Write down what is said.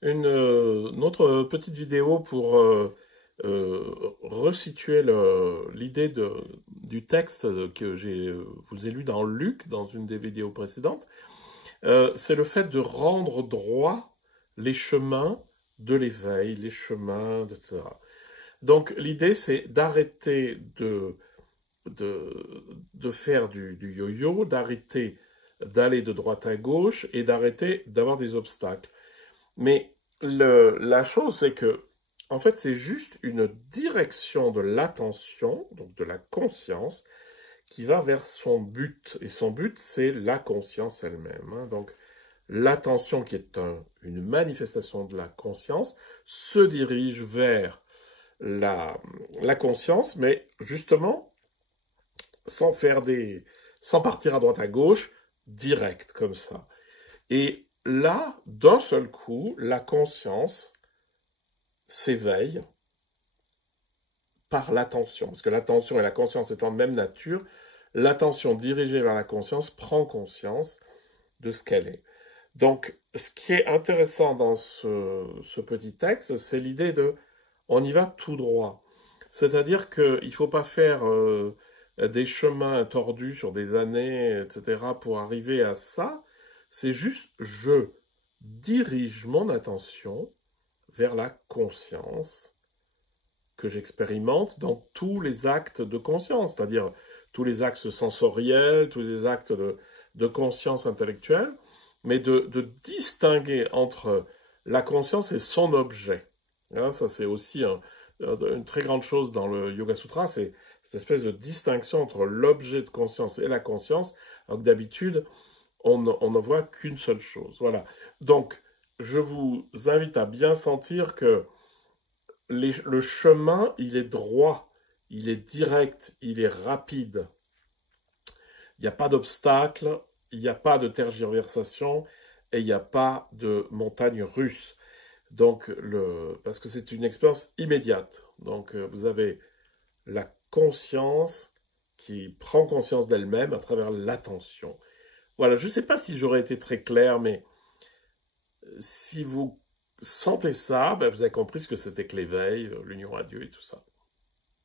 Une autre petite vidéo pour resituer l'idée du texte que j'ai vous ai lu dans Luc, dans une des vidéos précédentes. C'est le fait de rendre droit les chemins de l'éveil, les chemins, etc. Donc l'idée, c'est d'arrêter de faire du yo-yo, d'arrêter d'aller de droite à gauche et d'arrêter d'avoir des obstacles. Mais la chose, c'est que, en fait, c'est juste une direction de l'attention, donc de la conscience, qui va vers son but. Et son but, c'est la conscience elle-même, hein. Donc, l'attention, qui est une manifestation de la conscience, se dirige vers la conscience, mais justement, sans faire sans partir à droite à gauche, direct, comme ça. Et là, d'un seul coup, la conscience s'éveille par l'attention, parce que l'attention et la conscience étant de même nature, l'attention dirigée vers la conscience prend conscience de ce qu'elle est. Donc, ce qui est intéressant dans ce petit texte, c'est l'idée de on y va tout droit. C'est-à-dire qu'il ne faut pas faire des chemins tordus sur des années, etc., pour arriver à ça. C'est juste, je dirige mon attention vers la conscience que j'expérimente dans tous les actes de conscience, c'est-à-dire tous les actes sensoriels, tous les actes de conscience intellectuelle, mais de distinguer entre la conscience et son objet. Hein, ça, c'est aussi une très grande chose dans le Yoga Sutra, c'est cette espèce de distinction entre l'objet de conscience et la conscience, alors que d'habitude, on ne voit qu'une seule chose. Voilà. Donc, je vous invite à bien sentir que le chemin, il est droit, il est direct, il est rapide. Il n'y a pas d'obstacle, il n'y a pas de tergiversation et il n'y a pas de montagne russe. Donc, parce que c'est une expérience immédiate. Donc, vous avez la conscience qui prend conscience d'elle-même à travers l'attention. Voilà, je ne sais pas si j'aurais été très clair, mais si vous sentez ça, ben vous avez compris ce que c'était que l'éveil, l'union à Dieu et tout ça.